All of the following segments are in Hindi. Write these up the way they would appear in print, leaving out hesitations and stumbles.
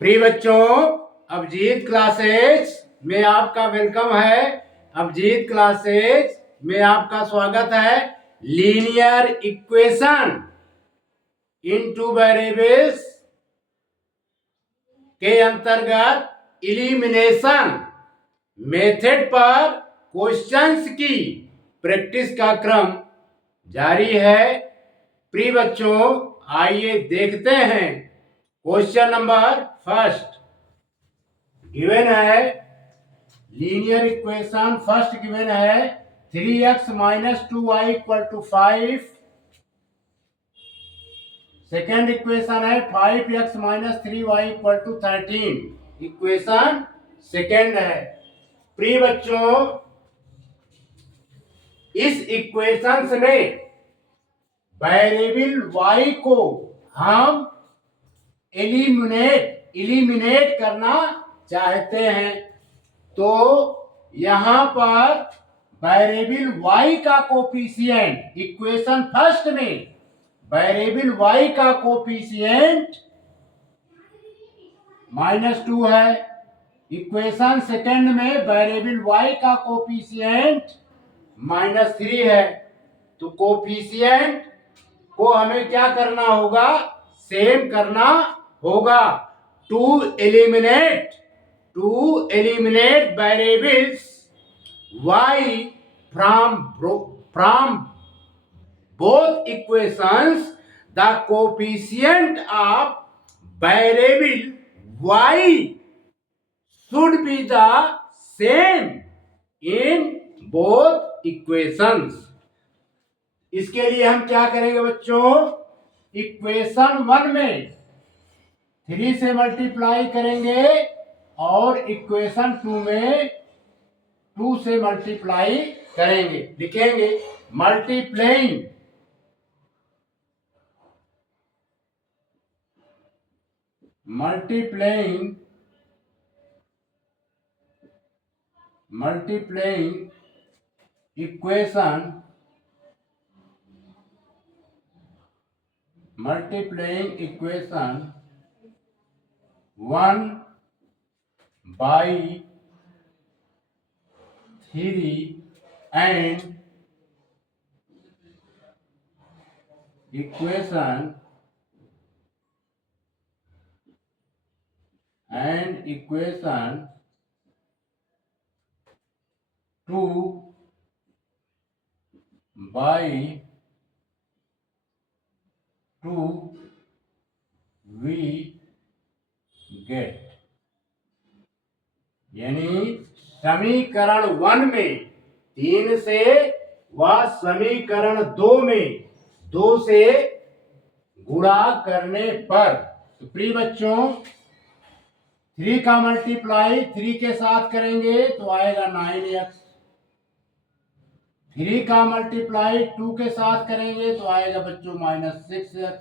प्रिय बच्चों, अभिजीत क्लासेज में आपका वेलकम है। अभिजीत क्लासेज में आपका स्वागत है। Linear equation in two variables के अंतर्गत इलिमिनेशन मेथड पर क्वेश्चंस की प्रैक्टिस का क्रम जारी है। प्रिय बच्चों, आइए देखते हैं। क्वेश्चन नंबर फर्स्ट गिवन है। लीनियर इक्वेशन फर्स्ट गिवन है 3x minus 2y equal to 5। Second equation है 5x minus 3y equal to 13। Equation second है। प्रिय बच्चों, इस इक्वेशन में वेरिएबल y को हम एलिमिनेट करना चाहते हैं, तो यहां पर वेरिएबल y का कोफिशिएंट इक्वेशन फर्स्ट में वेरिएबल y का कोफिशिएंट -2 है। इक्वेशन सेकेंड में वेरिएबल y का कोफिशिएंट -3 है। तो कोफिशिएंट को हमें क्या करना होगा? सेम करना होगा। To eliminate variables y from both equations, the coefficient of variable y should be the same in both equations. इसके लिए हम क्या करेंगे बच्चों? इक्वेशन 1 में 3 से मल्टीप्लाई करेंगे और इक्वेशन 2 में 2 से मल्टीप्लाई करेंगे। लिखेंगे multiplying equation 1 by 3 and equation 2 by 2 we get, यानी समीकरण 1 में 3 से व समीकरण 2 में 2 से गुणा करने पर, तो प्रिय बच्चों 3 का मल्टीप्लाई 3 के साथ करेंगे तो आएगा 9x। 3 का मल्टीप्लाई 2 के साथ करेंगे तो आएगा बच्चों -6x।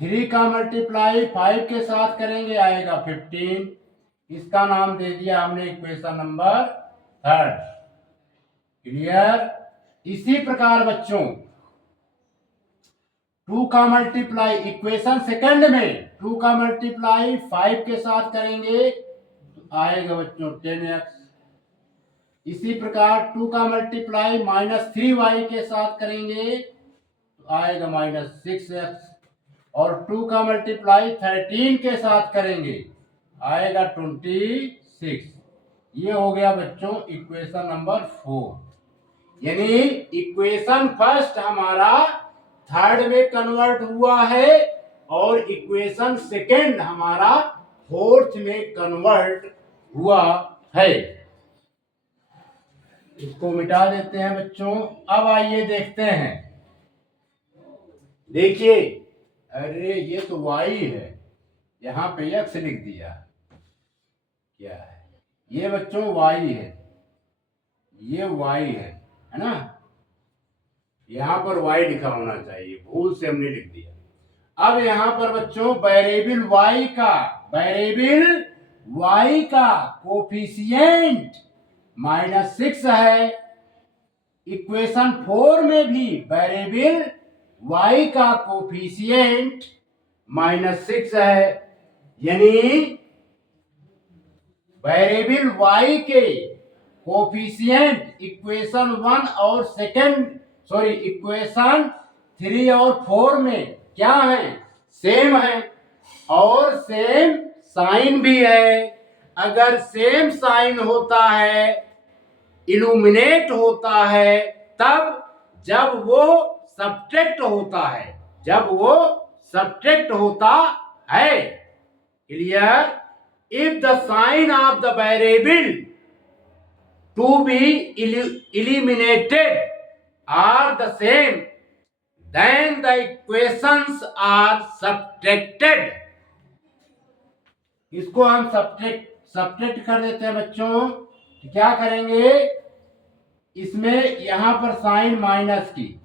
3 का मल्टीप्लाई 5 के साथ करेंगे आएगा 15। इसका नाम दे दिया हमने इक्वेशन नंबर थर्ड। क्लियर? इसी प्रकार बच्चों 2 का मल्टीप्लाई इक्वेशन सेकंड में 2 का मल्टीप्लाई 5 के साथ करेंगे तो आएगा बच्चों 10x। इसी प्रकार 2 का मल्टीप्लाई -3y के साथ करेंगे तो आएगा -6x। और 2 का मल्टीप्लाई 13 के साथ करेंगे आएगा 26। ये हो गया बच्चों इक्वेशन नंबर 4। यानी इक्वेशन फर्स्ट हमारा थर्ड में कन्वर्ट हुआ है और इक्वेशन सेकेंड हमारा फोर्थ में कन्वर्ट हुआ है। इसको मिटा देते हैं बच्चों। अब आइए देखते हैं। देखिए, अरे ये तो y है, यहां पे x लिख दिया। क्या है ये बच्चों? y है, ये y है ना? यहां पर y लिखा होना चाहिए, भूल से हमने लिख दिया। अब यहां पर बच्चों वेरिएबल y का कोफिशिएंट -6 है। इक्वेशन 4 में भी वेरिएबल y का कोफिशिएंट -6 है। यानी वेरिएबल y के कोफिशिएंट इक्वेशन 1 और इक्वेशन 3 और 4 में क्या है, सेम है और सेम साइन भी है। अगर सेम साइन होता है, इल्यूमिनेट होता है, तब जब वो सब्ट्रैक्ट होता है, clear. If the sign of the variable to be eliminated are the same, then the equations are subtracted। इसको हम सब्ट्रैक्ट कर देते हैं बच्चों। तो क्या करेंगे, इसमें यहां पर साइन माइनस की,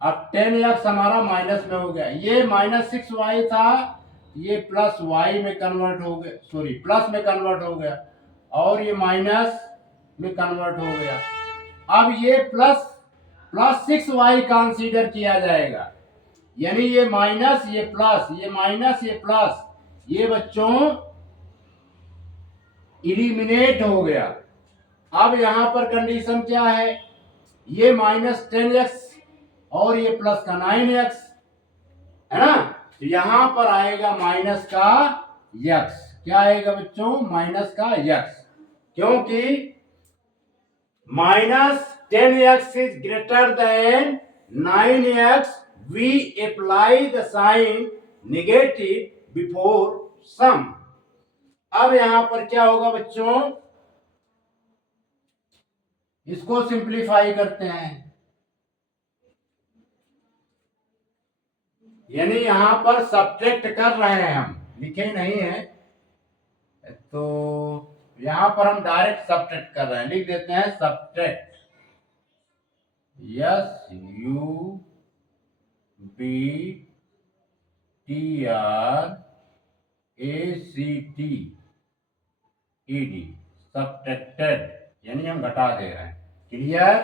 अब 10x हमारा माइनस में हो गया, ये -6y था, ये प्लस y में कन्वर्ट हो गया, प्लस में कन्वर्ट हो गया, और ये माइनस में कन्वर्ट हो गया। अब ये प्लस 6y कंसीडर किया जाएगा, यानी ये माइनस, ये प्लस, ये माइनस, ये प्लस, ये बच्चों इलिमिनेट हो गया। अब यहां पर कंडीशन क्या है, ये -10x और ये प्लस का 9x है ना, तो यहां पर आएगा माइनस का x। क्या आएगा बच्चों, माइनस का x, क्योंकि -10x is greater than 9x, we apply the sign negative before sum. अब यहां पर क्या होगा बच्चों, इसको सिंप्लीफाई करते हैं, यानी यहां पर सब्ट्रैक्ट कर रहे हैं, हम लिखे नहीं है, तो यहां पर हम डायरेक्ट सब्ट्रैक्ट कर रहे हैं, लिख देते हैं सब्ट्रैक्ट, SUBTRACTED, सब्ट्रैक्टेड, यानी हम घटा दे रहे हैं, क्लियर।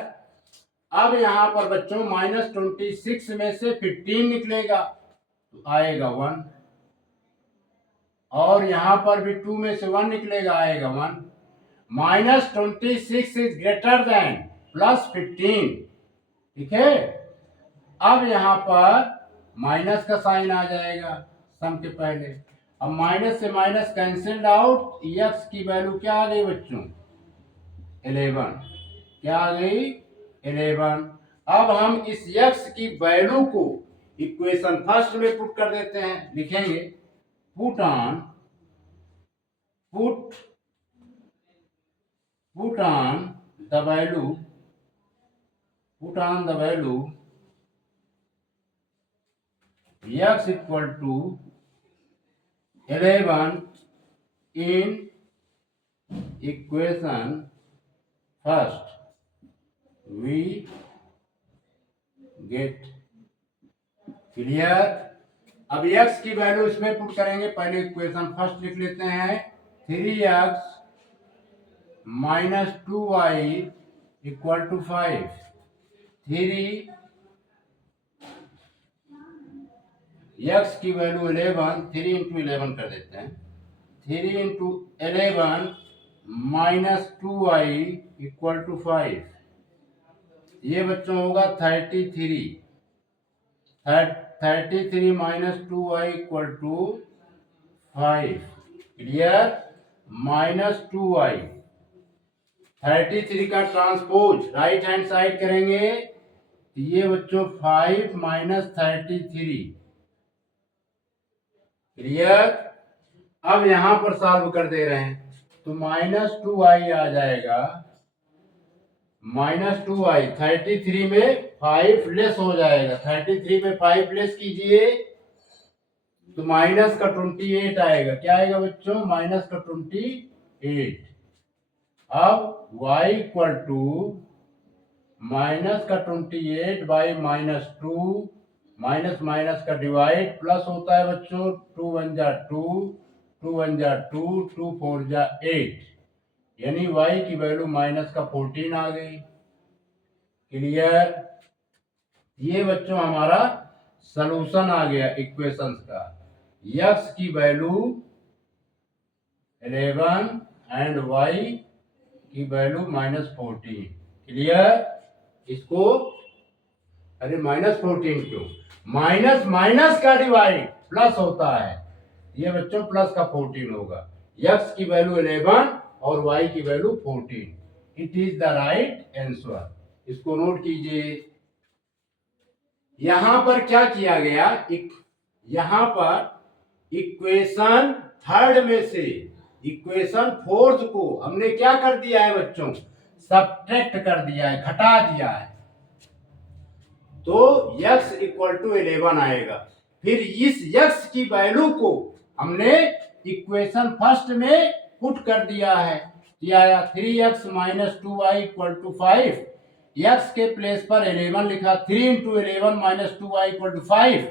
अब यहां पर बच्चों -26 में से 15 निकलेगा तो आएगा 1, और यहां पर भी 2 में से 1 निकलेगा, आएगा 1। -26 इज ग्रेटर देन +15, ठीक है। अब यहां पर माइनस का साइन आ जाएगा सम के पहले, अब माइनस से माइनस कैंसिल्ड आउट, x की वैल्यू क्या आ गई बच्चों, 11, क्या आ गई, 11। अब हम इस x की वैल्यू को इक्वेशन फर्स्ट में पुट कर देते हैं, लिखेंगे put on the value x equal to 11 in equation first, we get, clear. अब x की वैल्यू इसमें पुट करेंगे, पहले इक्वेशन फर्स्ट लिख लेते हैं, 3x - 2y equal to 5, 3 x की वैल्यू 11, 3 इंटू 11 कर देते हैं, 3 इंटू 11 - 2y इक्वल टू 5, ये बच्चों होगा 33 - 2y equal to 5, clear. -2y, 33 का ट्रांसपोज राइट हैंड साइड करेंगे, ये बच्चों 5 - 33, क्लियर। अब यहां पर सॉल्व कर दे रहे हैं, तो -2y आ जाएगा, -2y 33 में 5 लेस हो जाएगा, 33 में 5 लेस कीजिए तो माइनस का 28 आएगा, क्या आएगा बच्चों, माइनस का 28। अब y इक्वल टू माइनस का 28 बाई -2, माइनस माइनस का डिवाइड, प्लस होता है बच्चों, 2 1 जा 2, 2 1 जा 2, 2 4 जा 8, यानी y की वैल्यू माइनस का 14 आ गई, क्लियर। ये बच्चों हमारा सॉल्यूशन आ गया इक्वेशंस का। x की वैल्यू 11 एंड y की वैल्यू -14। क्लियर? इसको अरे -14 क्यों? माइनस माइनस का डिवाइड प्लस होता है, ये बच्चों प्लस का 14 होगा। x की वैल्यू 11 और y की value 14। It is the right answer. इसको नोट कीजिए। यहां पर क्या किया गया, यहां पर इक्वेशन थर्ड में से इक्वेशन फोर्थ को हमने क्या कर दिया है बच्चों, सब्ट्रैक्ट कर दिया है, घटा दिया है, तो x इक्वल टू 11 आएगा। फिर इस x की वैल्यू को हमने इक्वेशन फर्स्ट में पुट कर दिया है, क्या आया 3x minus 2y equal to 5। x के प्लेस पर 11 लिखा, 3 into 11 minus 2y equal to 5,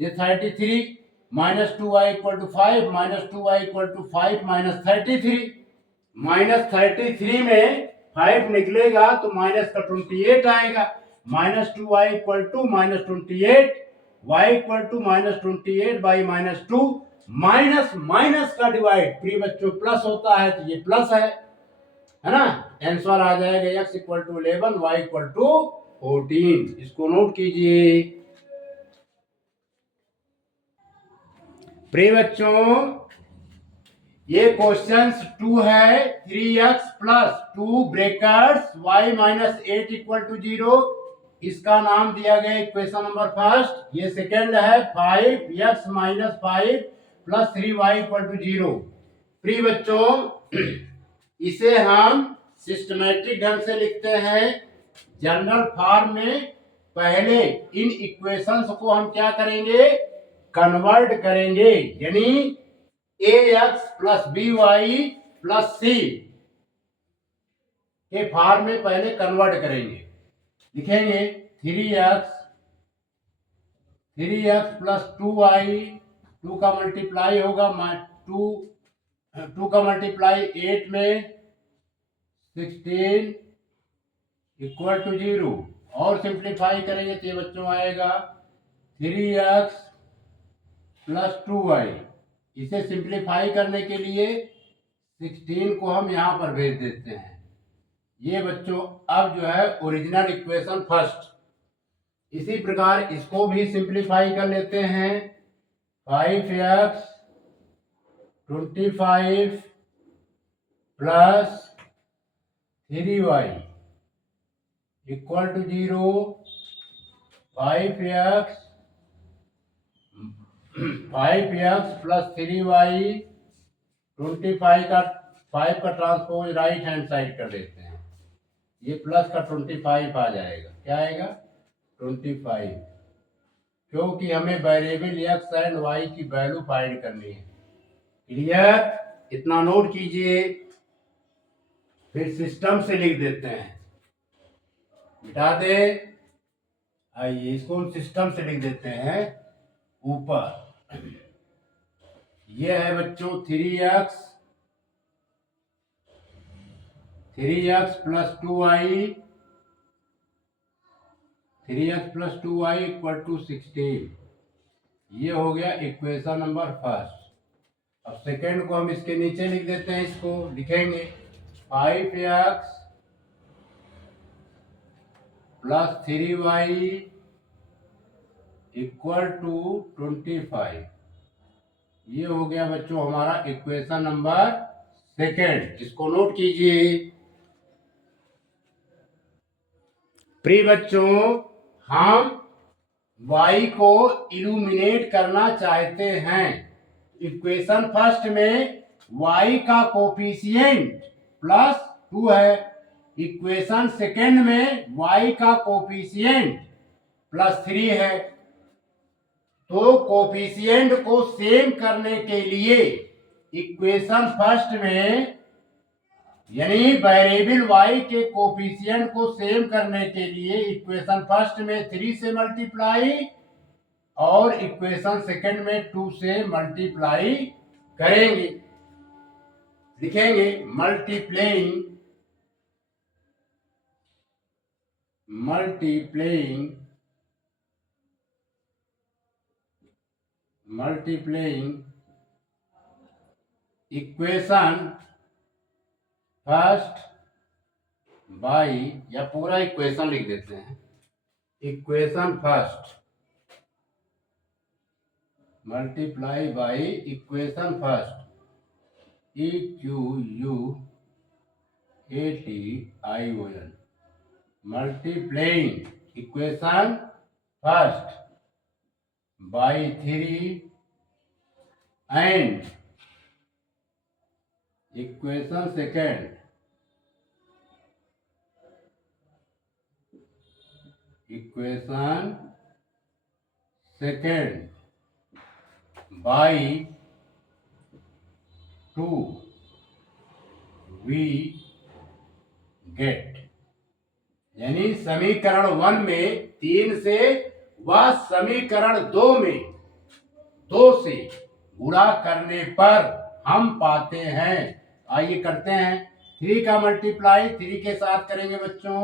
ये 33 minus 2y equal to 5 minus 2y equal to 5 minus 33। Minus 33 में 5 निकलेगा तो माइनस का 28 आएगा। Minus 2y equal to minus 28, y equal to minus 28 by minus 2, minus minus का डिवाइड प्रिय बच्चों प्लस होता है, तो ये प्लस है ना। आंसर आ जाएगा x equal to 11, y equal to 14। इसको नोट कीजिए प्रिय बच्चों। ये क्वेश्चन 2 है। 3x plus 2 brackets y minus 8 equal to 0, इसका नाम दिया गया इक्वेशन नंबर फर्स्ट। ये सेकेंड है 5x minus 5 plus 3y equal to 0। प्रिय बच्चों इसे हम सिस्टमेटिक ढंग से लिखते हैं जनरल फॉर्म में। पहले इन इक्वेशंस को हम क्या करेंगे, कन्वर्ट करेंगे, यानी ax plus by plus c के फॉर्म में पहले कन्वर्ट करेंगे। लिखेंगे 3x प्लस 2y, 2 का मल्टीप्लाई होगा 2 का मल्टीप्लाई 8 में 16 इक्वल टू 0, और सिंप्लीफाई करेंगे तो ये बच्चों आएगा 3x प्लस 2y। इसे सिंप्लीफाई करने के लिए 16 को हम यहां पर भेज देते हैं। ये बच्चों अब जो है ओरिजिनल इक्वेशन फर्स्ट। इसी प्रकार इसको भी सिंप्लीफाई कर लेते हैं। 5x 25 plus 3y equal to 0, 5x plus 3y 25 का 5 का ट्रांसपोज राइट हैंड साइड कर देते हैं, ये प्लस का 25 आ जाएगा। क्या आएगा 25, क्योंकि हमें वेरिएबल x एंड y की वैल्यू फाइंड करनी है। क्लियर? इतना नोट कीजिए। फिर सिस्टम से लिख देते हैं, मिटा दे। आइए इसको हम सिस्टम से लिख देते हैं ऊपर। ये है बच्चों 3x plus 2y, 3x plus 2y equal to 16। ये हो गया इक्वेशन नंबर फर्स्ट। अब सेकेंड को हम इसके नीचे लिख देते हैं, इसको लिखेंगे 5x plus 3y equal to 25। ये हो गया बच्चों हमारा इक्वेशन नंबर सेकेंड। इसको नोट कीजिए। प्रिय बच्चों हम y को इल्यूमिनेट करना चाहते हैं। इक्वेशन फर्स्ट में y का कोफिशिएंट प्लस 2 है, इक्वेशन सेकेंड में y का कोफिशिएंट प्लस 3 है। तो कोफिशिएंट को सेम करने के लिए इक्वेशन फर्स्ट में, यानी वेरिएबल y के कोफिशिएंट को सेम करने के लिए इक्वेशन फर्स्ट में 3 से मल्टीप्लाई और इक्वेशन सेकंड में 2 से मल्टीप्लाई करेंगे। लिखेंगे multiplying multiplying equation first by, या पूरा इक्वेशन लिख देते हैं, equation first multiply by equation first EQUATION, multiplying equation first by 3 and equation second by 2 we get, यानी समीकरण 1 में 3 से व समीकरण 2 में 2 से गुणा करने पर हम पाते हैं। आइए करते हैं। 3 का मल्टीप्लाई 3 के साथ करेंगे बच्चों,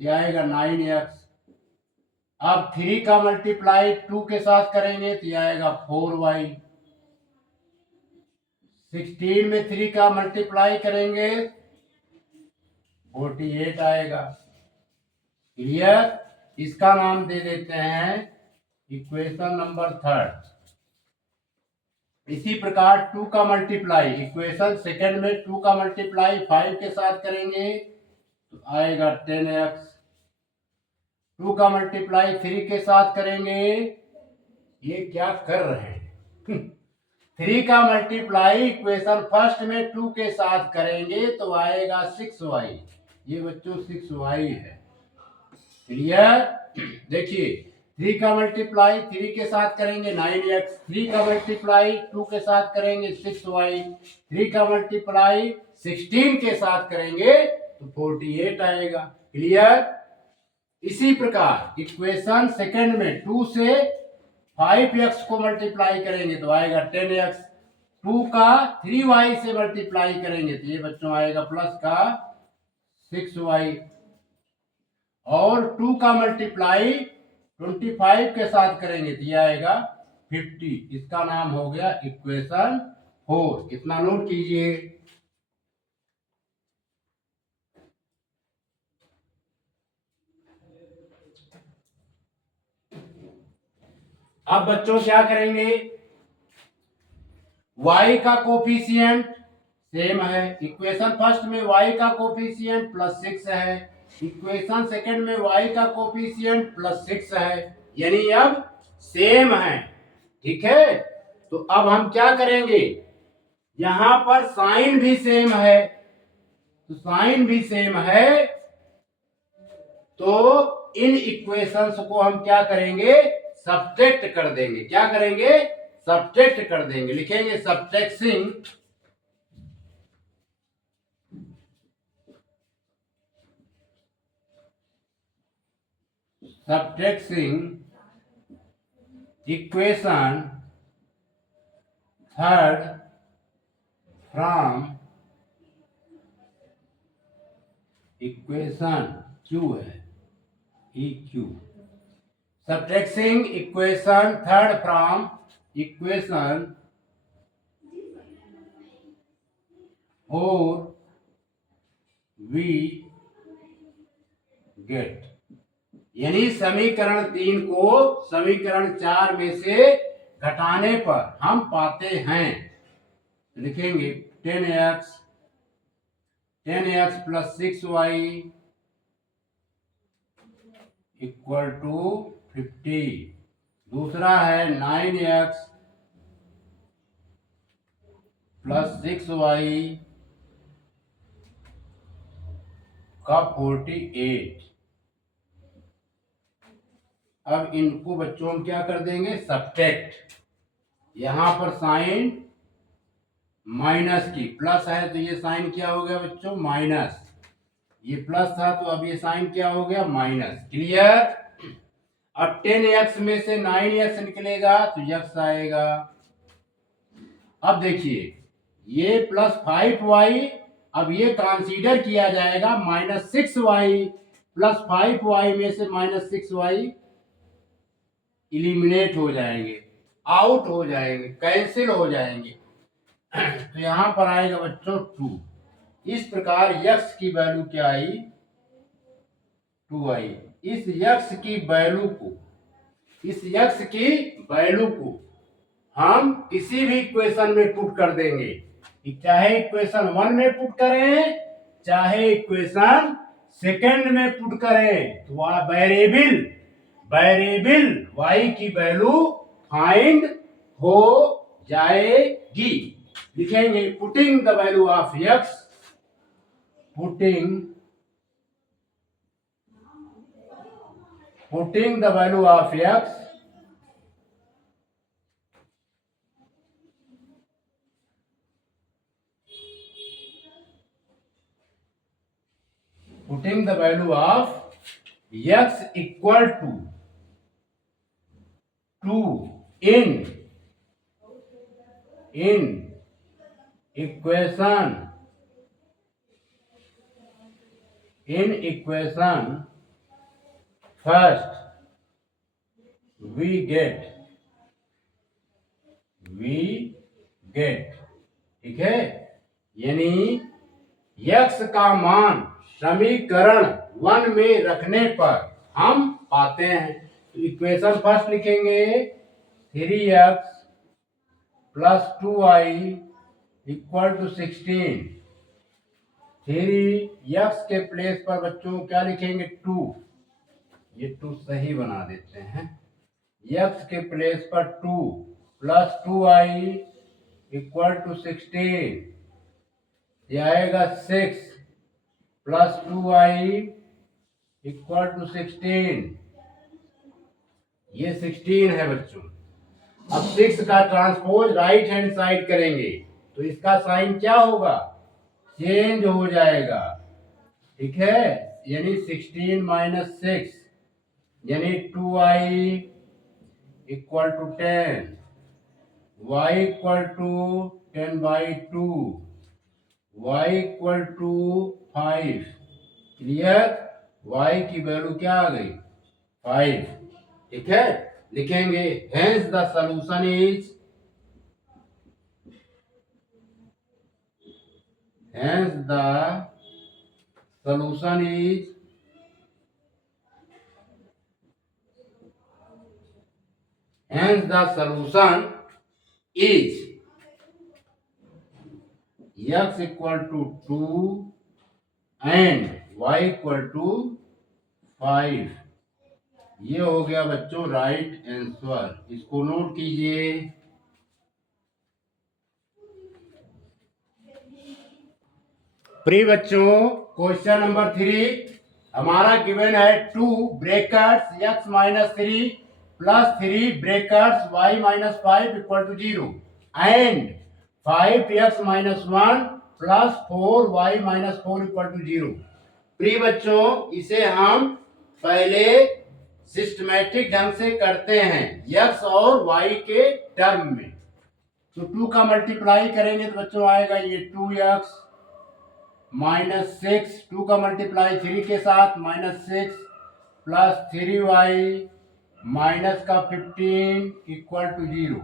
ये आएगा 9x। अब 3 का मल्टीप्लाई 2 के साथ करेंगे तो ये आएगा 4y। 16 में 3 का मल्टीप्लाई करेंगे 48 आएगा। क्लियर? इसका नाम दे देते हैं इक्वेशन नंबर 3। इसी प्रकार 2 का मल्टीप्लाई इक्वेशन सेकेंड में 2 का मल्टीप्लाई 5 के साथ करेंगे तो आएगा 10x। 2 का मल्टीप्लाई 3 के साथ करेंगे, ये क्या कर रहे हैं 3 का मल्टीप्लाई इक्वेशन फर्स्ट में 2 के साथ करेंगे तो आएगा 6y। ये बच्चों 6y है। क्लियर? देखिए 3 का मल्टीप्लाई 3 के साथ करेंगे 9x, 3 का मल्टीप्लाई 2 के साथ करेंगे 6y, 3 का मल्टीप्लाई 16 के साथ करेंगे तो 48 आएगा। क्लियर? इसी प्रकार इक्वेशन सेकंड में 2 से 5x को मल्टीप्लाई करेंगे तो आएगा 10x। 2 का 3y से मल्टीप्लाई करेंगे तो ये बच्चों आएगा प्लस का 6y। और 2 का मल्टीप्लाई 25 के साथ करेंगे तो ये आएगा 50। इसका नाम हो गया इक्वेशन 4। इतना नोट कीजिए। अब बच्चों क्या करेंगे, y का कोफिशिएंट सेम है। इक्वेशन फर्स्ट में y का कोफिशिएंट +6 है, इक्वेशन सेकंड में y का कोफिशिएंट +6 है, यानी अब सेम है। ठीक है, तो अब हम क्या करेंगे, यहां पर साइन भी सेम है, तो साइन भी सेम है तो इन इक्वेशंस को हम क्या करेंगे, सब्ट्रैक्ट कर देंगे। क्या करेंगे, सब्ट्रैक्ट कर देंगे। लिखेंगे subtracting equation third from equation Q है EQ। Subtracting equation third from equation 4 we get, यानी समीकरण 3 को समीकरण 4 में से घटाने पर हम पाते हैं। लिखेंगे 10x + 6y इक्वल टू 50। दूसरा है 9x + 6y का 48। अब इनको बच्चों हम क्या कर देंगे, सब्ट्रैक्ट। यहां पर साइन माइनस की, प्लस है तो ये साइन क्या हो गया बच्चों, माइनस। ये प्लस था तो अब ये साइन क्या हो गया, माइनस। क्लियर? अब 10x में से 9x निकलेगा तो x आएगा। अब देखिए ये +5y, अब ये कंसीडर किया जाएगा -6y, +5y में से -6y इलिमिनेट हो जाएंगे। आउट हो जाएंगे, कैंसिल हो जाएंगे। तो यहां पर आएगा बच्चों 2। इस प्रकार यक्स की वैल्यू क्या आई, 2 आई। इस यक्स की वैल्यू को, इस यक्स की वैल्यू को हम किसी भी इक्वेशन में पुट कर देंगे, चाहे इक्वेशन 1 में पुट करें, चाहे इक्वेशन सेकंड में पुट करें, तो वह वेरिएबल y की वैल्यू फाइंड हो जाएगी। लिखेंगे putting the value of x, putting the value of x putting the value of x equal to 2 in equation first we get ठीक है, यानी x का मान समीकरण 1 में रखने पर हम पाते हैं। तो इक्वेशन फर्स्ट लिखेंगे 3x plus 2y equal to 16। 3x के प्लेस पर बच्चों क्या लिखेंगे 2, ये 2 सही बना देते हैं। x के प्लेस पर 2 प्लस 2y इक्वल टू 16, ये आएगा 6 प्लस 2y इक्वल टू 16, ये 16 है बच्चों। अब 6 का ट्रांसपोज राइट हैंड साइड करेंगे तो इसका साइन क्या होगा, चेंज हो जाएगा, ठीक है, यानी 16 माइनस 6 यानी 2y equal to 10, y equal to 10/2, y equal to 5। Clear, y की वैल्यू क्या आ गई 5, ठीक है। लिखेंगे hence the solution is, hence the solution is hence the solution is x equal to 2 and y equal to 5। ये हो गया बच्चों राइट आंसर, इसको नोट कीजिए। प्रिय बच्चों क्वेश्चन नंबर 3 हमारा गिवन है 2 brackets x minus 3 plus 3 brackets y minus 5 equal to 0 and 5x minus 1 plus 4y minus 4 equal to 0। प्रिय बच्चों इसे हम पहले सिस्टमैटिक ढंग से करते हैं x और y के टर्म में। तो 2 का मल्टीप्लाई करेंगे तो बच्चों आएगा ये 2x माइनस 6, 2 का मल्टीप्लाई 3 के साथ माइनस 6 प्लस 3y माइनस का 15 इक्वल टू 0।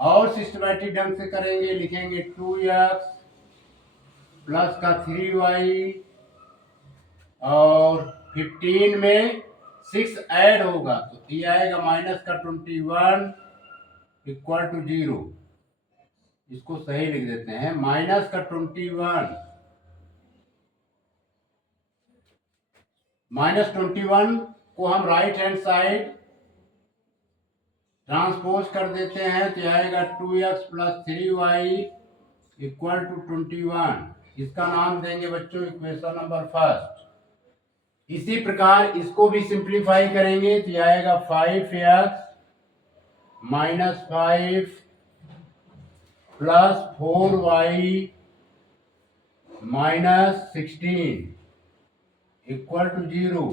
और सिस्टमैटिक ढंग से करेंगे, लिखेंगे 2x प्लस का 3y और 15 में 6 ऐड होगा तो ये आएगा माइनस का 21 इक्वल टू 0। इसको सही लिख देते हैं, माइनस का 21 माइनस 21 को हम राइट हैंड साइड ट्रांसपोज कर देते हैं तो आएगा 2x plus 3y equal to 21। इसका नाम देंगे बच्चों इक्वेशन नंबर फर्स्ट। इसी प्रकार इसको भी सिंप्लीफाई करेंगे तो आएगा 5x minus 5 plus 4y minus 16 equal to 0।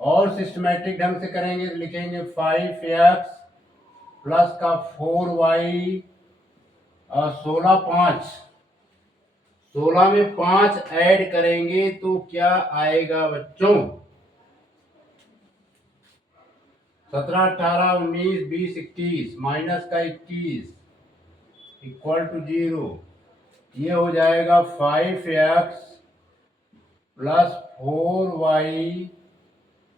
और सिस्टमैटिक ढंग से करेंगे तो लिखेंगे 5x प्लस का 4y 16 में 5 ऐड करेंगे तो क्या आएगा बच्चों 17, 18, 19, 20, 21 माइनस का 21 इक्वल टू 0। ये हो जाएगा 5x plus 4y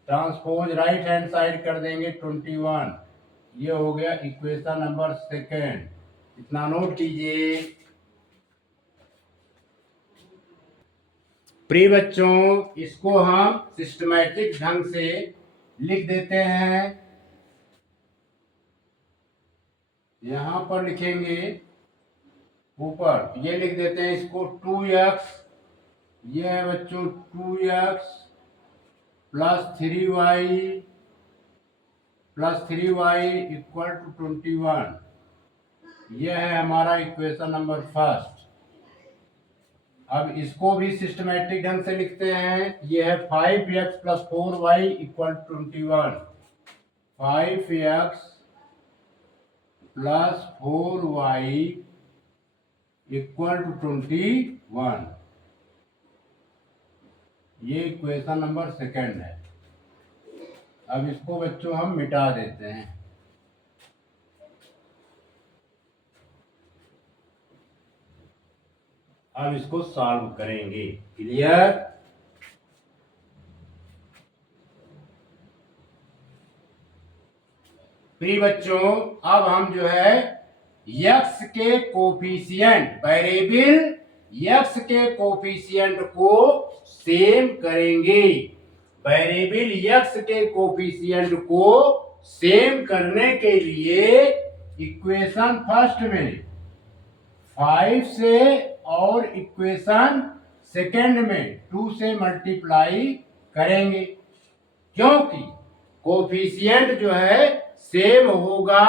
transpose right hand side कर देंगे 21। ये हो गया इक्वेशन नंबर सेकेंड। इतना नोट कीजिए। प्रिय बच्चों, इसको हम सिस्टमैटिक ढंग से लिख देते हैं। यहां पर लिखेंगे ऊपर, ये लिख देते हैं इसको 2x, ये है बच्चों 2x plus 3y equal to 21। यह है हमारा इक्वेशन नंबर फर्स्ट। अब इसको भी सिस्टमैटिक ढंग से लिखते हैं। यह है 5x plus 4y equal to 21। 5x plus 4y equal to 21। ये इक्वेशन नंबर सेकेंड है। अब इसको बच्चों हम मिटा देते हैं। अब इसको सॉल्व करेंगे। क्लियर? प्रिय बच्चों, अब हम जो है x के कोफिशिएंट, वेरिएबल x के कोफिशिएंट को सेम करेंगे। वेरिएबल x के कोफिशिएंट को सेम करने के लिए इक्वेशन फर्स्ट में 5 से और इक्वेशन सेकेंड में 2 से मल्टीप्लाई करेंगे, क्योंकि कोफिशिएंट जो है सेम होगा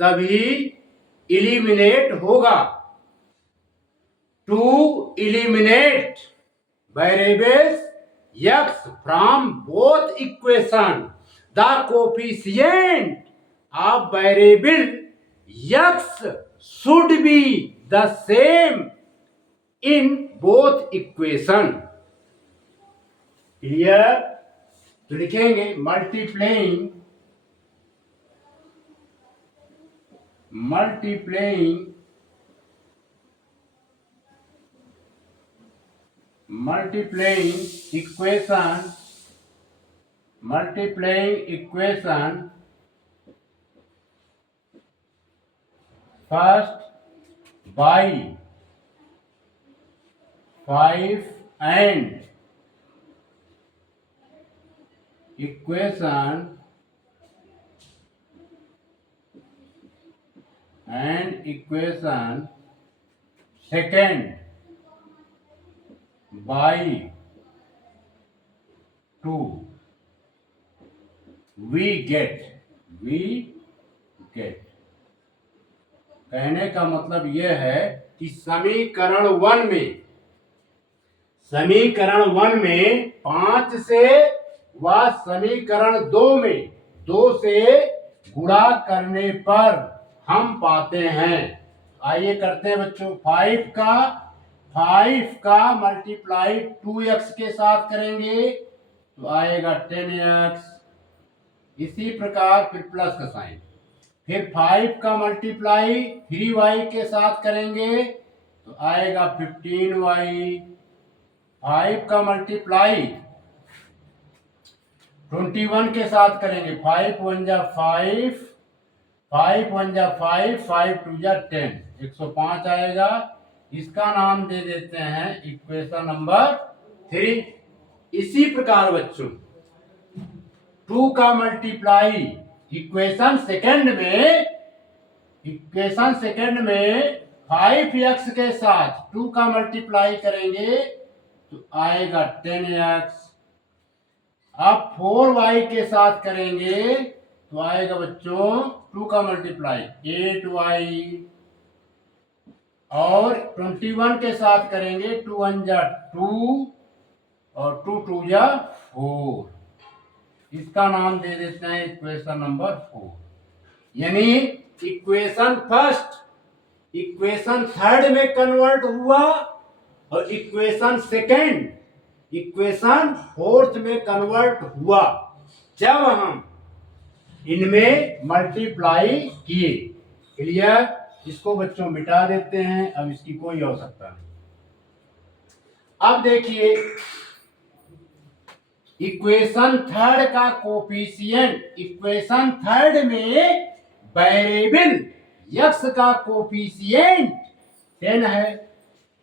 तभी इलिमिनेट होगा। To eliminate variables x from both equation, the coefficient of variable x should be the same in both equation. Clear? तो लिखेंगे multiplying equation first by 5 and equation second by 2, we get। कहने का मतलब यह है कि समीकरण वन में 5 से व समीकरण 2 में 2 से गुणा करने पर हम पाते हैं। आइए करते हैं बच्चों। 5 का मल्टीप्लाई 2x के साथ करेंगे तो आएगा 10x। इसी प्रकार फिर प्लस का साइन। फिर 5 का मल्टीप्लाई 3y के साथ करेंगे तो आएगा 15y। 5 का मल्टीप्लाई 21 के साथ करेंगे। 5 1 जा 5, 5 1 जा 5, 5 2 जा 10, 105 आएगा। इसका नाम दे देते हैं इक्वेशन नंबर 3। इसी प्रकार बच्चों 2 का मल्टीप्लाई इक्वेशन सेकंड में 5x के साथ 2 का मल्टीप्लाई करेंगे तो आएगा 10x। अब 4y के साथ करेंगे तो आएगा बच्चों 2 का मल्टीप्लाई 8y, और 21 के साथ करेंगे 2 1 जा 2 और 2 2 जा 4। इसका नाम दे देते हैं इक्वेशन नंबर 4। यानी इक्वेशन थर्ड में कन्वर्ट हुआ और इक्वेशन फोर्थ में कन्वर्ट हुआ जब हम इनमें मल्टीप्लाई किए। क्लियर? इसको बच्चों मिटा देते हैं, अब इसकी कोई आवश्यकता नहीं। अब देखिए इक्वेशन थर्ड का कोफिशिएंट, इक्वेशन थर्ड में वेरिएबल x का कोफिशिएंट 10 है।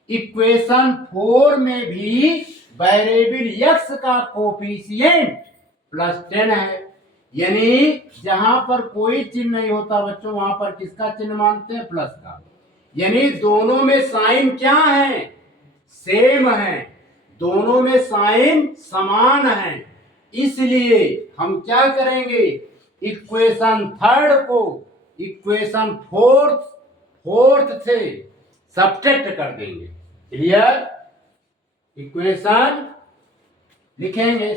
इक्वेशन 4 में भी वेरिएबल x का कोफिशिएंट +10 है। यानी जहां पर कोई चिन्ह नहीं होता बच्चों, वहां पर किसका चिन्ह मानते हैं? प्लस का। यानी दोनों में साइन क्या है? सेम है, दोनों में साइन समान है। इसलिए हम क्या करेंगे? इक्वेशन थर्ड को इक्वेशन फोर्थ से सब्ट्रैक्ट कर देंगे। क्लियर? इक्वेशन लिखेंगे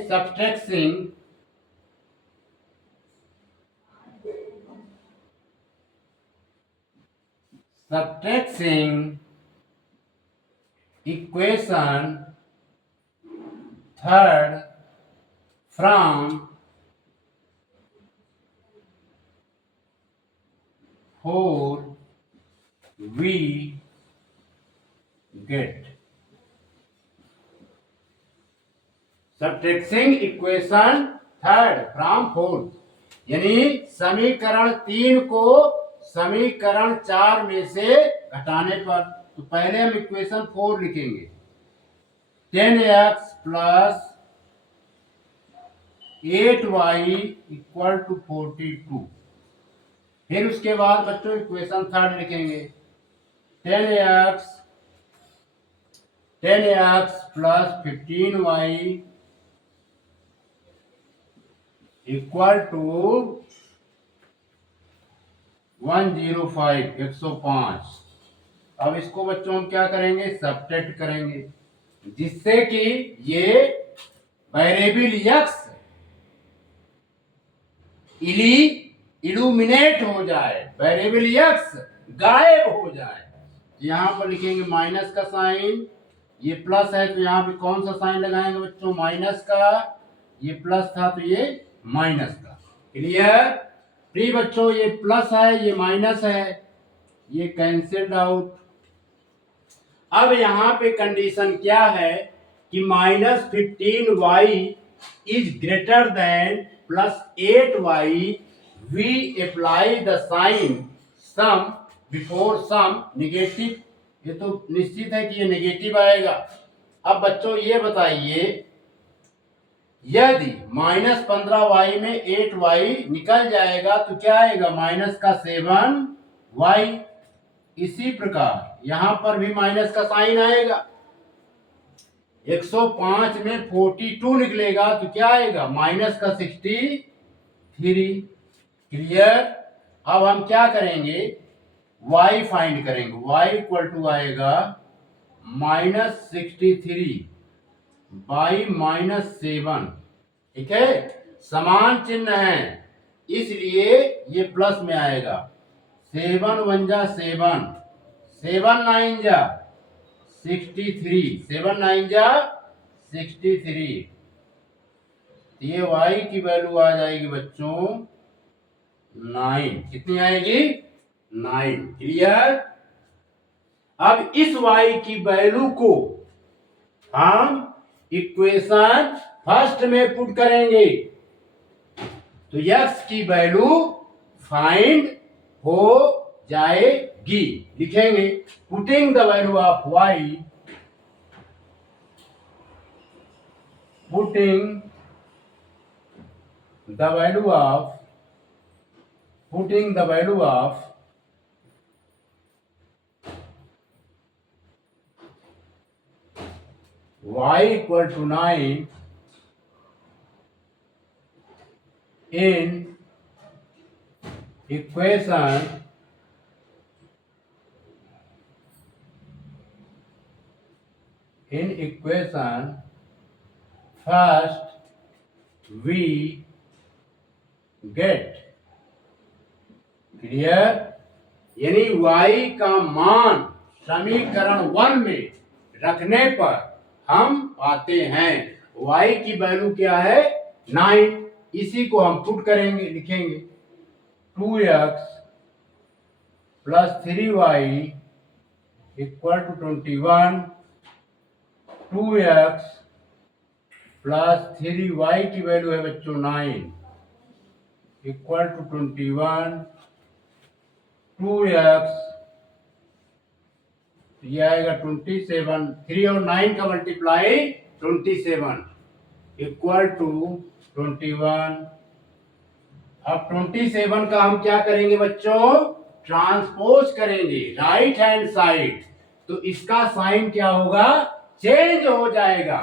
subtracting equation third from 4 we get subtracting equation third from 4, यानी समीकरण 3 को समीकरण 4 में से घटाने पर। तो पहले हम इक्वेशन 4 लिखेंगे 10x + 8y = 42। फिर उसके बाद बच्चों इक्वेशन थर्ड लिखेंगे 10x + 15y = 105, 105। अब इसको बच्चों हम क्या करेंगे? सब्ट्रैक्ट करेंगे, जिससे कि ये वेरिएबल x इल्यूमिनेट हो जाए, वेरिएबल x गायब हो जाए। यहां पर लिखेंगे माइनस का साइन, ये प्लस है तो यहां पे कौन सा साइन लगाएंगे बच्चों? माइनस का। ये प्लस था तो ये माइनस का। क्लियर? प्रिय बच्चों, ये प्लस है, ये माइनस है, ये कैंसिल्ड आउट। अब यहां पे कंडीशन क्या है कि -15y is greater than +8y, we apply the sign sum before sum negative. ये तो निश्चित है कि ये नेगेटिव आएगा। अब बच्चों ये बताइए, यदि -15y में 8y निकल जाएगा तो क्या आएगा? -7y। इसी प्रकार यहां पर भी माइनस का साइन आएगा। 105 में 42 निकलेगा तो क्या आएगा? -63। क्लियर? अब हम क्या करेंगे? y फाइंड करेंगे। y = आएगा -63 बाई -7। ठीक है? समान चिन्ह है इसलिए ये प्लस में आएगा। 7 1 जा 7, 7 9 जा 63, 7 9 जा 63। ये y की वैल्यू आ जाएगी बच्चों 9। कितनी आएगी? 9। क्लियर? अब इस y की वैल्यू को हम इक्वेशन फर्स्ट में पुट करेंगे तो x की वैल्यू फाइंड हो जाएगी। लिखेंगे putting the value of y, putting the value of y = 9 in equation first we get। Clear? यानी y का मान समीकरण 1 में रखने पर हम पाते हैं y की वैल्यू क्या है? 9। इसी को हम पुट करेंगे, लिखेंगे 2x plus 3y equal to 21, 2x plus 3y की वैल्यू है बच्चों 9 इक्वल टू 21, 2x ये आएगा 27, 3 और 9 का मल्टीप्लाई 27 इक्वल टू 21। अब 27 का हम क्या करेंगे बच्चों, ट्रांसपोज करेंगे राइट हैंड साइड, तो इसका साइन क्या होगा, चेंज हो जाएगा।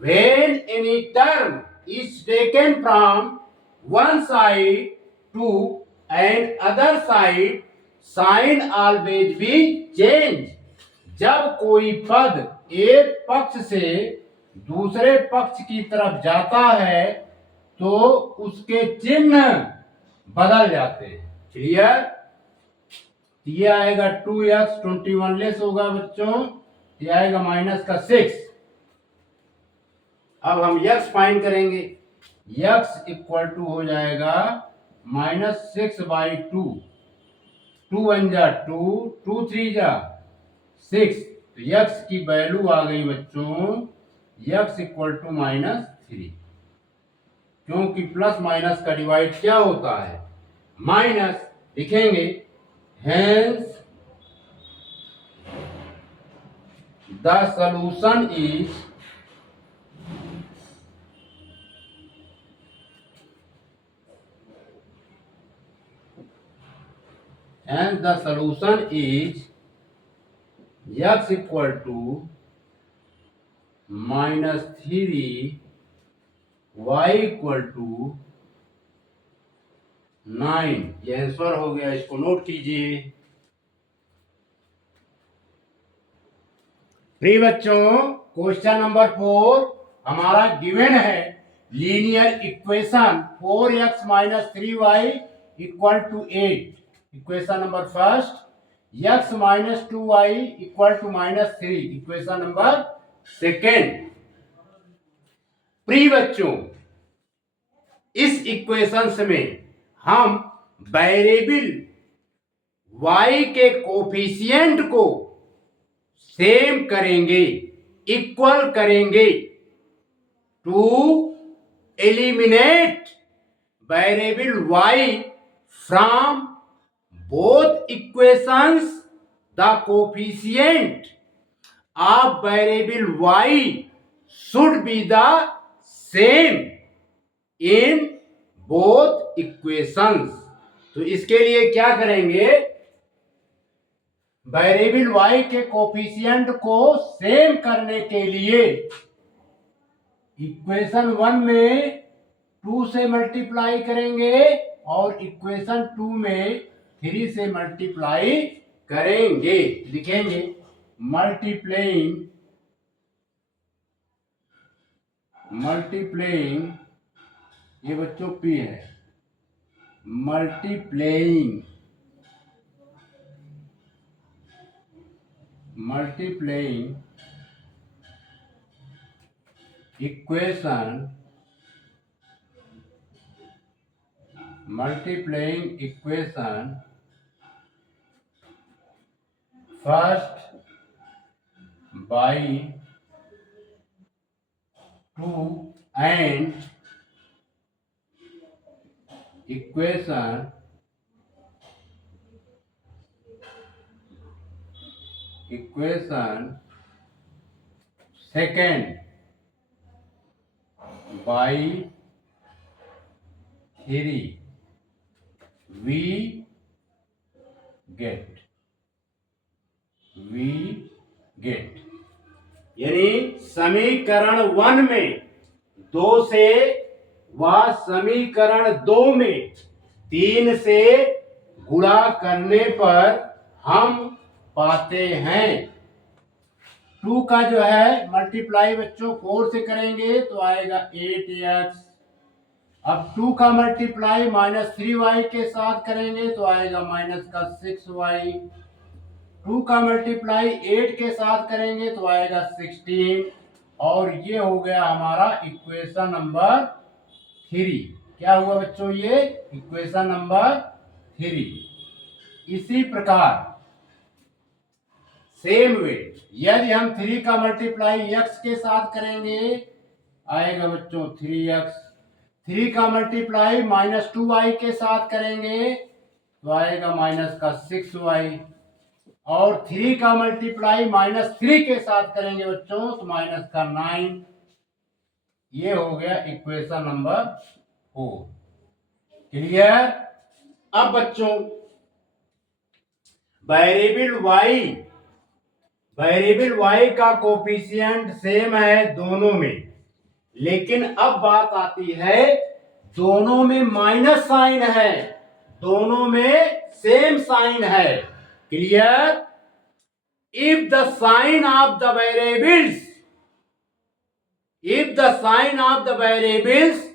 When any term is taken from one side to another side, sign always be change। जब कोई पद एक पक्ष से दूसरे पक्ष की तरफ जाता है तो उसके चिन्ह बदल जाते हैं। क्लियर? ये आएगा 2x 21 लेस होगा बच्चों, ये आएगा -6। अब हम x फाइंड करेंगे, x इक्वल टू हो जाएगा -6/2, 2 1 जा 2, 2 3 जा 6, तो x की वैल्यू आ गई बच्चों x इक्वल टू -3, क्योंकि प्लस माइनस का डिवाइड क्या होता है, माइनस। लिखेंगे hence the solution is x equal to -3, y equal to 9। ये आंसर हो गया, इसको नोट कीजिए। प्रिय बच्चों, क्वेश्चन नंबर 4 हमारा गिवन है linear equation 4x - 3y equal to 8। Equation number first, x - 2y equal to -3। Equation number second. प्रिय बच्चों, इस इक्वेशंस में हम वेरिएबल y के कोफिशिएंट को सेम करेंगे, इक्वल करेंगे to eliminate variable y from both equations. The coefficient of variable y should be the same in both equations। तो इसके लिए क्या करेंगे, वेरिएबल y के कोफिशिएंट को सेम करने के लिए इक्वेशन 1 में 2 से मल्टीप्लाई करेंगे और इक्वेशन 2 में 3 से मल्टीप्लाई करेंगे। लिखेंगे मल्टीप्लाइंग, ये बच्चों p है, multiplying equation first by 2 and equation second by 3 we get यानी समीकरण 1 में 2 से व समीकरण 2 में 3 से गुणा करने पर हम पाते हैं 2 का जो है मल्टीप्लाई बच्चों 4 से करेंगे तो आएगा 8x। अब 2 का मल्टीप्लाई -3y के साथ करेंगे तो आएगा -6y। 2 का मल्टीप्लाई 8 के साथ करेंगे तो आएगा 16। और ये हो गया हमारा इक्वेशन नंबर 3। क्या हुआ बच्चों, ये इक्वेशन नंबर 3। इसी प्रकार सेम वे यदि हम 3 का मल्टीप्लाई x के साथ करेंगे आएगा बच्चों 3x। 3 का मल्टीप्लाई -2y के साथ करेंगे तो आएगा माइनस का 6y। और 3 का मल्टीप्लाई -3 के साथ करेंगे बच्चों तो माइनस का 9। ये हो गया इक्वेशन नंबर 4। क्लियर। अब बच्चों वेरिएबल y का कोफिशिएंट सेम है दोनों में, लेकिन अब बात आती है दोनों में माइनस साइन है, दोनों में सेम साइन है। Clear. If the sign of the variables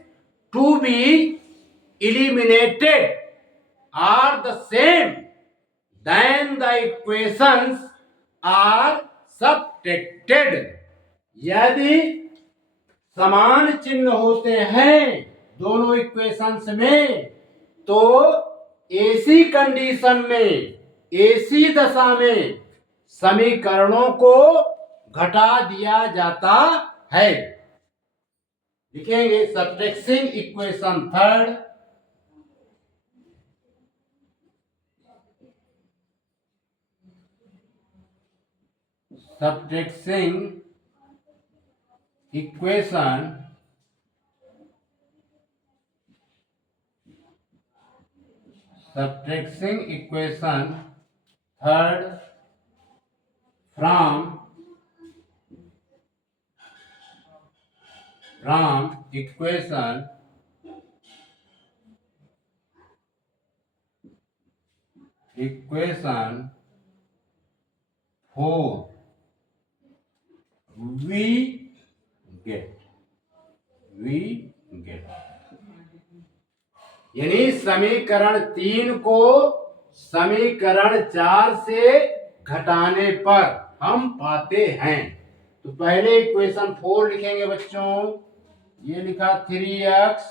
to be eliminated are the same, then the equations are subtracted। यदि समान चिन्ह होते हैं दोनों इक्वेशंस में तो ऐसी कंडीशन में, ऐसी दशा में समीकरणों को घटा दिया जाता है। लिखेंगे subtracting equation third. Subtracting equation third from equation 4 we get यानी समीकरण 3 को समीकरण 4 से घटाने पर हम पाते हैं। तो पहले इक्वेशन 4 लिखेंगे बच्चों। ये लिखा 3x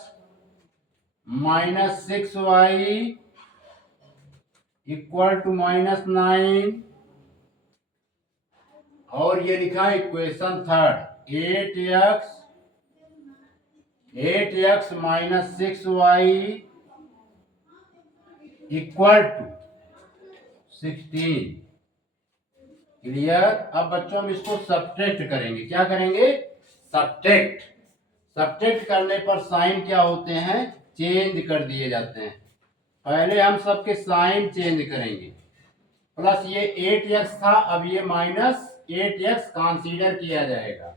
- 6y इक्वल टू -9। और ये लिखा equation third 8x - 6y equal to 16। Clear. अब बच्चों हम इसको सब्ट्रैक्ट करेंगे। क्या करेंगे? सब्ट्रैक्ट करने पर साइन क्या होते हैं? चेंज कर दिए जाते हैं। पहले हम सबके साइन चेंज करेंगे। प्लस ये 8x था, अब ये -8x कंसीडर किया जाएगा।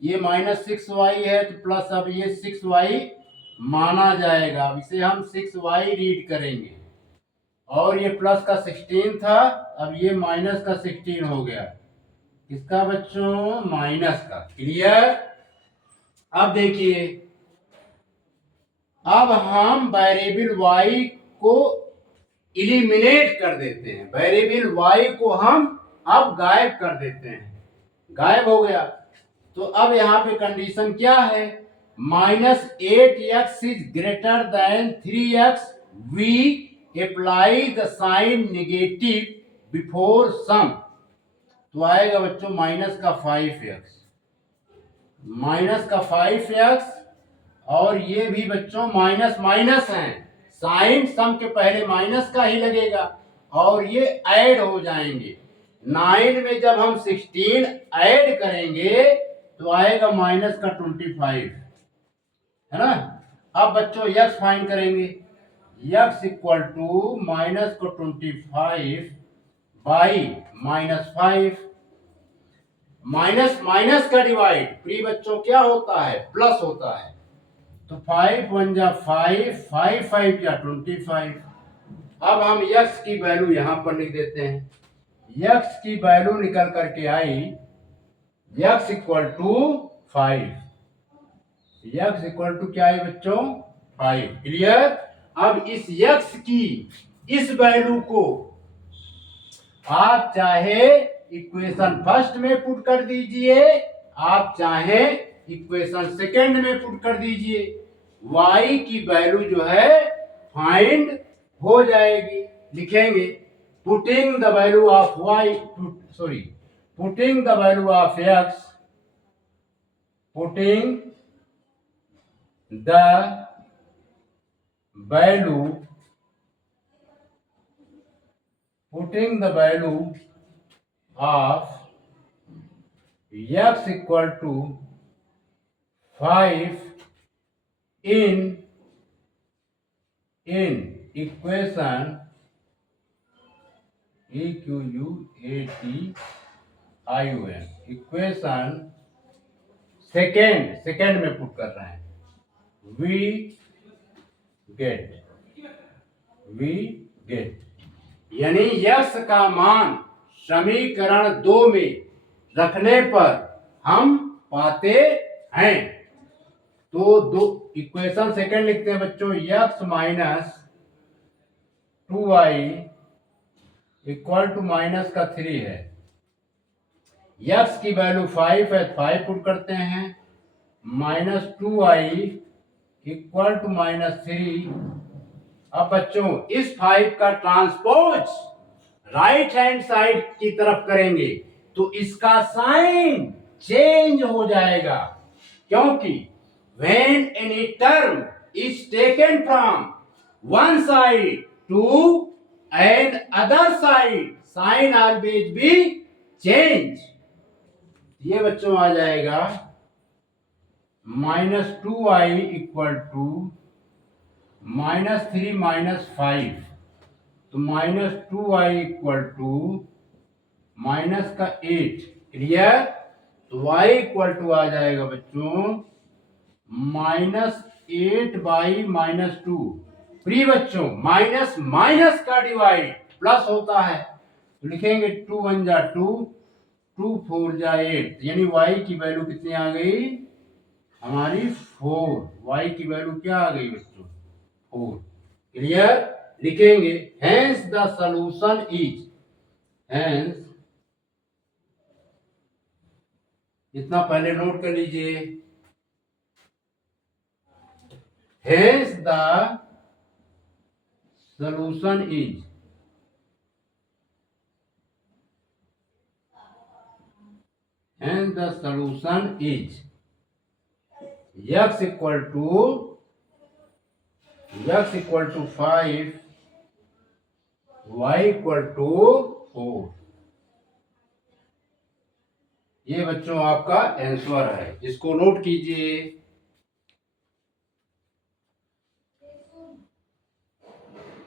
ये -6y है तो प्लस अब ये 6y माना जाएगा। अब इसे हम 6y रीड करेंगे। और ये प्लस का 16 था, अब ये माइनस का 16 हो गया। किसका बच्चों? माइनस का। क्लियर। अब देखिए, अब हम वेरिएबल y को इलिमिनेट कर देते हैं। वेरिएबल y को हम अब गायब कर देते हैं। गायब हो गया तो अब यहाँ पे कंडीशन क्या है? -8x is greater than 3x we apply the sign negative before sum. तो आएगा बच्चों माइनस का 5x और ये भी बच्चों माइनस माइनस है, साइन सम के पहले माइनस का ही लगेगा और ये ऐड हो जाएंगे। 9 में जब हम 16 ऐड करेंगे तो आएगा माइनस का 25, है ना। अब बच्चों x फाइंड करेंगे। x इक्वल टू माइनस को 25 बाई -5। माइनस माइनस का डिवाइड प्री बच्चों क्या होता है? प्लस होता है। तो 5 1 जा 5, 5 5 जा 25। अब हम x की वैल्यू यहां पर लिख देते हैं। x की वैल्यू निकल करके आई x equal to 5। x equal to क्या है बच्चों? 5। क्लियर। अब इस x की इस वैल्यू को आप चाहे इक्वेशन फर्स्ट में पुट कर दीजिए, आप चाहे इक्वेशन सेकंड में पुट कर दीजिए। y की वैल्यू जो है फाइंड हो जाएगी। लिखेंगे putting the value of y, sorry, putting the value of x, putting the value, putting the value of x equal to 5 in equation EQUATION, equation second में पुट कर रहे हैं। वी गेट यानी यक्स का मान समीकरण 2 में रखने पर हम पाते हैं। तो दो इक्वेशन सेकेंड लिखते हैं बच्चों, x minus 2y equal to minus का 3 है। यक्स की वैल्यू 5 है, 5 पुट करते हैं, minus 2y equal to minus 3। अब बच्चों इस 5 का ट्रांसपोज राइट हैंड साइड की तरफ करेंगे तो इसका साइन चेंज हो जाएगा, क्योंकि when any term is taken from one side to another side, sign always be change। ये बच्चों आ जाएगा -2y इक्वल टू -3 -5, तो -2y इक्वल टू माइनस का 8। क्लियर? तो y इक्वल टू आ जाएगा बच्चों -8/-2। प्री बच्चों माइनस माइनस का डिवाइड प्लस होता है, तो लिखेंगे 2 1 जा 2, 2 4 जा 8, यानी y की वैल्यू कितनी आ गई हमारी 4। y की वैल्यू क्या आ गई बच्चों 4। क्लियर? लिखेंगे hence the solution is, hence इतना पहले नोट कर लीजिए, hence the solution is, hence the solution is x equal to 5, y equal to 4। ये बच्चों आपका आंसर है, इसको नोट कीजिए।